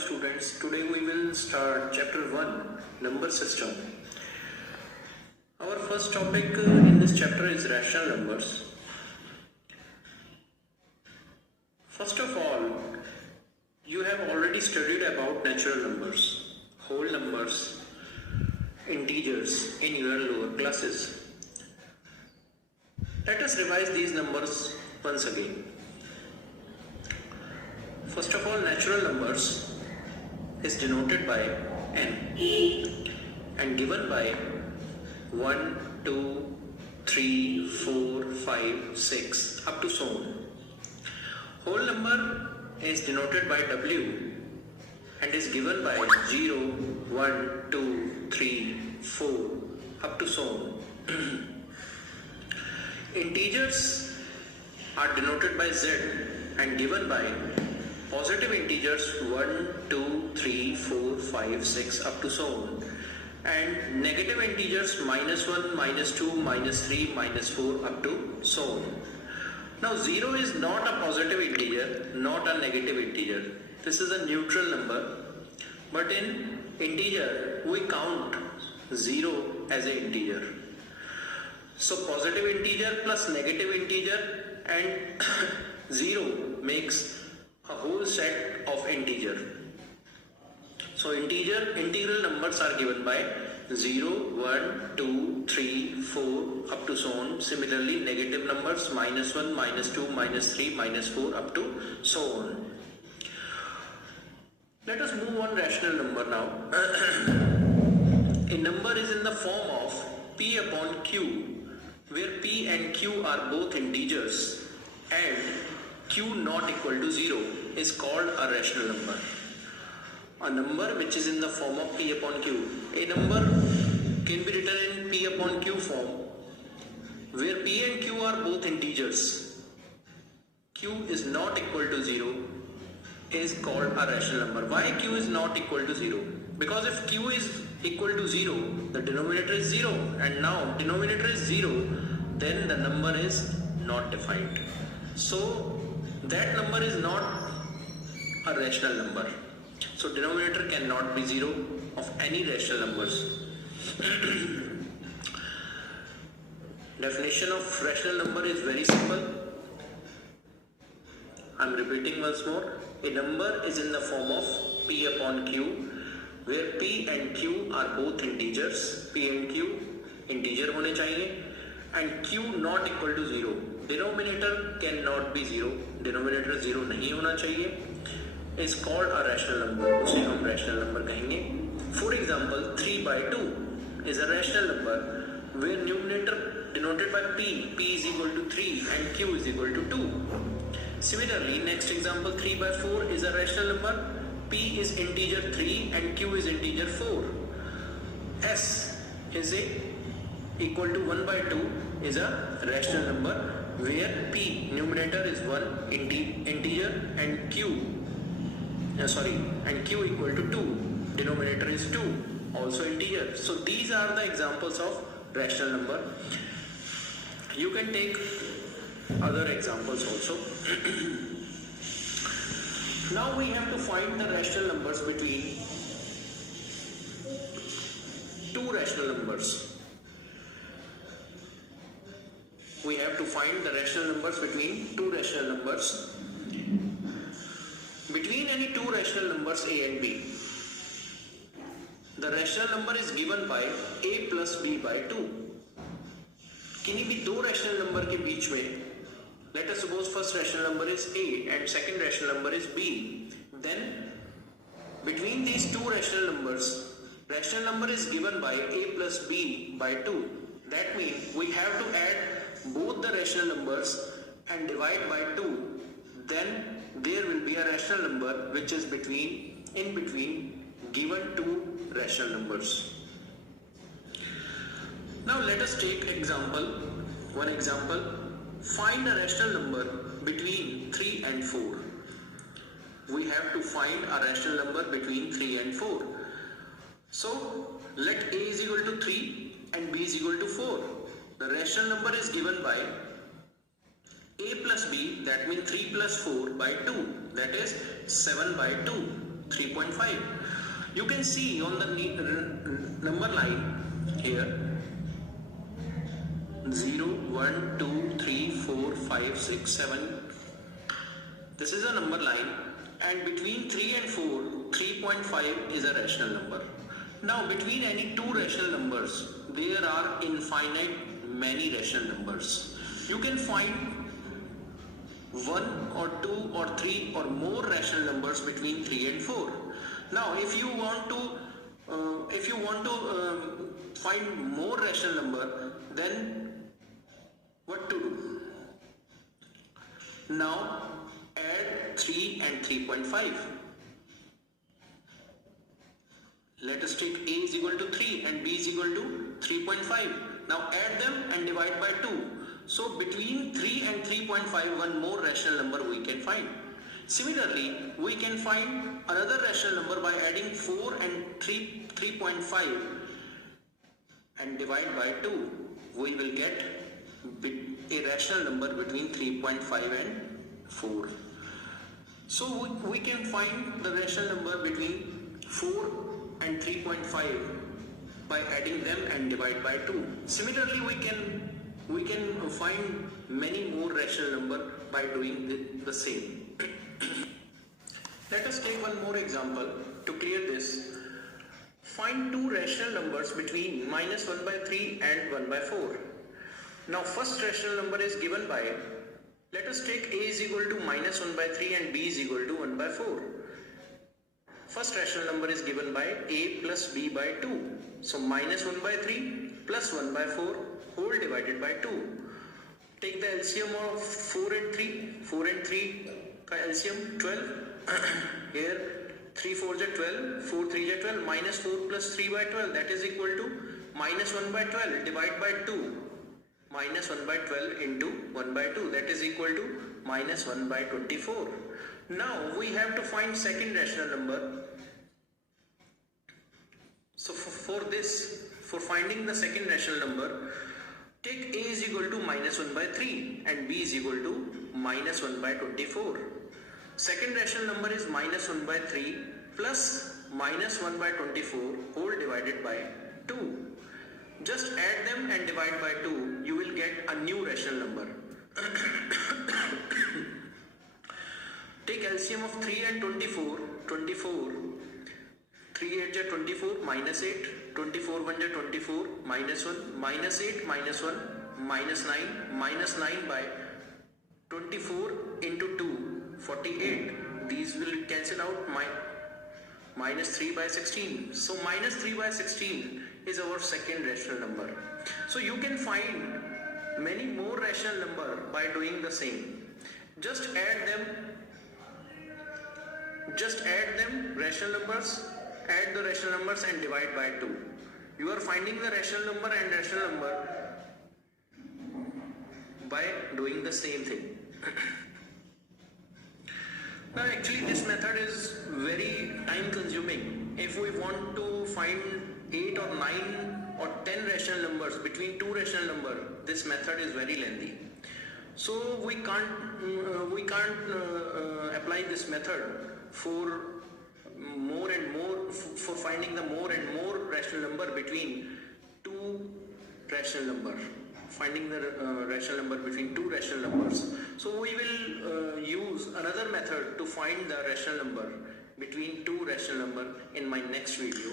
students, today we will start chapter 1, number system. Our first topic in this chapter is rational numbers. First of all, you have already studied about natural numbers, whole numbers, integers in your lower classes. Let us revise these numbers once again. First of all, natural numbers is denoted by n and given by 1, 2, 3, 4, 5, 6 up to so on. Whole number is denoted by w and is given by 0, 1, 2, 3, 4 up to so on. Integers are denoted by z and given by positive integers 1, 2, 3, 4, 5, 6 up to so on, and negative integers -1, -2, -3, -4 up to so on. Now 0 is not a positive integer, not a negative integer. This is a neutral number, but in integer we count 0 as an integer. So positive integer plus negative integer and 0 makes a whole set of integer. So integral numbers are given by 0, 1, 2, 3, 4 up to so on. Similarly, negative numbers -1, -2, -3, -4 up to so on. Let us move on rational number now. A number is in the form of p upon q, where p and q are both integers and q not equal to 0 is called a rational number. A number which is in the form of p upon q. A number can be written in p upon q form where p and q are both integers. Q is not equal to 0 is called a rational number. Why q is not equal to 0? Because if q is equal to 0, the denominator is 0, and now denominator is 0, then the number is not defined. So that number is not a rational number. So denominator cannot be 0 of any rational numbers. Definition of rational number is very simple. I am repeating once more. A number is in the form of p upon q, where p and q are both integers. P and q integer होने चाहिए, and q not equal to 0. Denominator cannot be 0. Denominator 0 नहीं होना चाहिए. Is called a rational number. उसे हम rational number कहेंगे. For example, 3/2 is a rational number where numerator denoted by p is equal to 3 and q is equal to 2. Similarly, next example, 3/4 is a rational number. P is integer 3 and q is integer 4. S is equal to 1/2 is a rational number where p numerator is 1 integer and q equal to 2, denominator is 2, also integer. So these are the examples of rational number. You can take other examples also. Now we have to find the rational numbers between two rational numbers. We have to find the rational numbers between two rational numbers. Between any two rational numbers a and b, the rational number is given by a plus b by 2. किन्हीं भी दो rational number के बीच में, let us suppose first rational number is a and second rational number is b, then between these two rational numbers, rational number is given by a plus b by 2. That means we have to add both the rational numbers and divide by 2. Then there will be a rational number which is in between given two rational numbers. Now let us take one example. Find a rational number between 3 and 4. We have to find a rational number between 3 and 4. So let a is equal to 3 and b is equal to 4. The rational number is given by a plus b, that means 3 plus 4 by 2, that is 7/2. 3.5. You can see on the number line here 0, 1, 2, 3, 4, 5, 6, 7. This is a number line, and between 3 and 4, 3.5 is a rational number. Now between any two rational numbers, there are infinite many rational numbers. You can find 1 or 2 or 3 or more rational numbers between 3 and 4. Now if you want to find more rational number, then what to do? Now add 3 and 3.5. Let us take a is equal to 3 and b is equal to 3.5. Now add them and divide by 2. So between 3 and 3.5, one more rational number we can find. Similarly, we can find another rational number by adding 4 and 3.5 and divide by 2. We will get a rational number between 3.5 and 4. So we can find the rational number between 4 and 3.5 by adding them and divide by 2. Similarly, we can find many more rational number by doing the same. Let us take one more example to clear this. Find two rational numbers between minus 1 by 3 and 1 by 4. Now first rational number is given by, let us take a is equal to minus 1 by 3 and b is equal to 1 by 4. First rational number is given by a plus b by 2. So minus 1 by 3 plus 1 by 4 whole divided by 2. Take the LCM of 4 and 3. 4 and 3 ka LCM 12. Here 3 4s are 12, 4 3s are 12, minus 4 plus 3 by 12, that is equal to minus 1 by 12 divided by 2. Minus 1 by 12 into 1 by 2, that is equal to minus 1 by 24. Now we have to find second rational number. So for finding the second rational number, take a is equal to minus 1 by 3 and b is equal to minus 1 by 24. Second rational number is minus 1 by 3 plus minus 1 by 24 whole divided by 2. Just add them and divide by 2, you will get a new rational number. Take LCM of 3 and 24. 24. 3 8 are 24, minus 8. 24 1 are 24, minus 1. Minus 8, minus 1, minus 9. Minus 9 by 24 into 2, 48. These will cancel out minus 3 by 16. So minus 3 by 16 is our second rational number. So you can find many more rational number by doing the same. Just add them rational numbers, add the rational numbers and divide by 2. You are finding the rational number and rational number by doing the same thing. Now actually this method is very time consuming. If we want to find 8 or 9 or 10 rational numbers between two rational numbers, this method is very lengthy. So we can't apply this method for finding the more and more rational number between two rational numbers. Finding the rational number between two rational numbers. So we will use another method to find the rational number between two rational numbers in my next video.